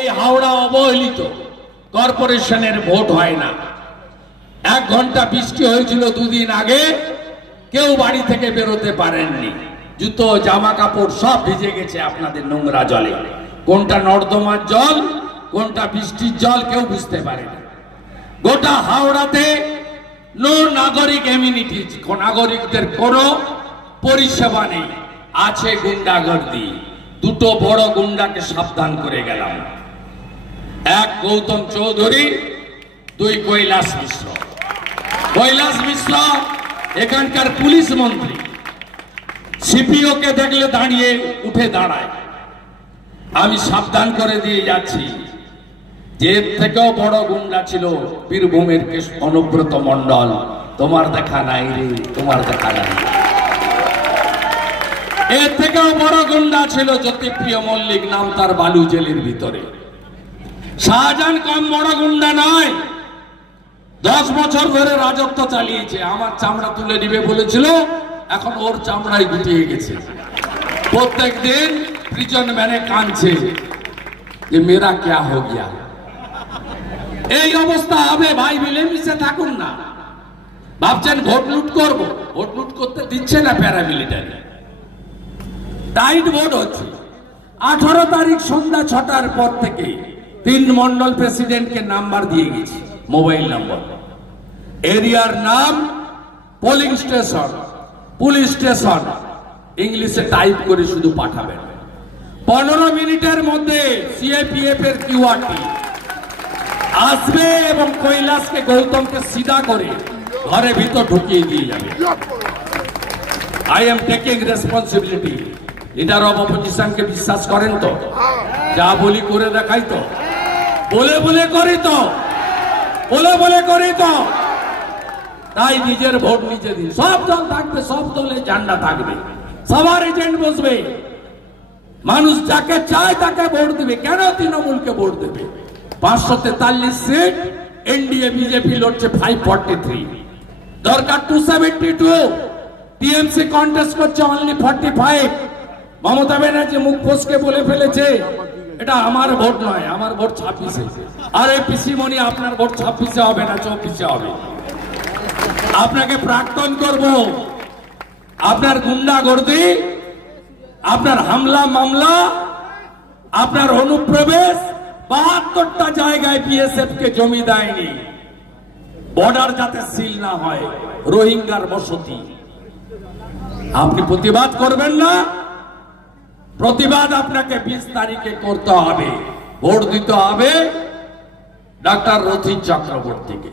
এই হাওড়া অবহেলিত। কর্পোরেশনের ভোট হয় না। এক ঘণ্টা বৃষ্টি হয়েছিল দুদিন আগে, কেউ বাড়ি থেকে বেরোতে পারেননি। জুতো জামা কাপড় সব ভিজে গেছে আপনাদের নোংরা জলে। কোনটা নর্দমার জল, কোনটা বৃষ্টির জল কেউ বুঝতে পারেনি। গোটা হাওড়াতে নো নাগরিক এমিনিটিজ নাগরিকদের কোনো পরিষেবা নেই। আছে গুন্ডাগর্দি। দুটো বড় গুন্ডাকে সাবধান করে গেলাম। এক গৌতম চৌধুরী, দুই কৈলাস মিশ্র। কৈলাস মিশ্র এখানকার পুলিশ মন্ত্রী। সিপিও কে দেখলে দাঁড়িয়ে উঠে দাঁড়ায়। আমি সাবধান করে দিয়ে যাচ্ছি। যে থেকেও বড় গুন্ডা ছিল বীরভূমের অনুব্রত মন্ডল তোমার দেখা নাই রে, তোমার দেখা নাই। এর থেকেও বড় গুন্ডা ছিল জ্যোতিপ্রিয় মল্লিক, নাম তার বালু জেলের ভিতরে। শাহজাহান কম বড় গুন্ডা নয়। দশ বছর ধরে রাজত্ব চালিয়েছে। আমার চামড়া তুলে দিবে বলেছিল, এখন ওর চামড়াই গুটিয়ে গেছে। প্রত্যেক দিন প্রিজন ম্যানে কাঁদছে যে মেরা ক্যা হো গিয়া? এই অবস্থা হবে, ভাই মিলেমিশে থাকুন না। ভাবছেন ভোট লুট করব। ভোট লুট করতে দিচ্ছে না প্যারামিলিটারি টাইট ভোট হচ্ছে। আঠারো তারিখ সন্ধ্যা ছটার পর থেকে তিন মন্ডল প্রেসিডেন্টকে নাম্বার দিয়ে গেছি, মোবাইল নাম্বার। এরিয়ার নাম পোলিং স্টেশন, পুলিশ স্টেশন। ইংলিশে টাইপ করে শুধু পাঠাবেন। পনেরো মিনিটের মধ্যে সিএপিএফ এর কিউআরটি আসবে এবং কৈলাসকে গৌতমকে সিধা করে ঘরে ভিতর ঢুকিয়ে দিয়ে যাবে। I am taking responsibility leader of অপোজিশনকে বিশ্বাস করেন তো? যা বলি করে দেখাই তো। বলে বলে করি তো। বলে বলে করি তো। তাই নিজের ভোট নিজে দিন। সব দল থাকবে, সব দলে ঝান্ডা থাকবে। সবার এজেন্ট বসবে। মানুষ যাকে চায় তাকে ভোট দেবে। কেন তৃণমূলকে ভোট দেবে? পাঁচশো তেতাল্লিশ সিট, এনডিএ, বিজেপি লড়ছে ফাইভ ফর্টি থ্রি দরকার two seventy two TMC contest করছে only forty five Mamata Banerjee মুখ ফসকে বলে ফেলেছে। এটা আমার ভোট নয়, আমার ভোট ছাব্বিশে। আরে পিসিমণি আপনার ভোট ছাব্বিশে হবে না চব্বিশে হবে। আপনাকে প্রাক্তন করব। আপনার গুন্ডা গর্দি আপনার হামলা, মামলা, আপনার অনুপ্রবেশ বাহাত্তরটা জায়গায় বিএসএফ কে জমি দেয়নি। বর্ডার যাতে সিল না হয়, রোহিঙ্গার বসতি। আপনি প্রতিবাদ করবেন না। প্রতিবাদ আপনাকে বিশ তারিখে করতে হবে। ভোট দিতে হবে ডাক্তার রথিন চক্রবর্তীকে।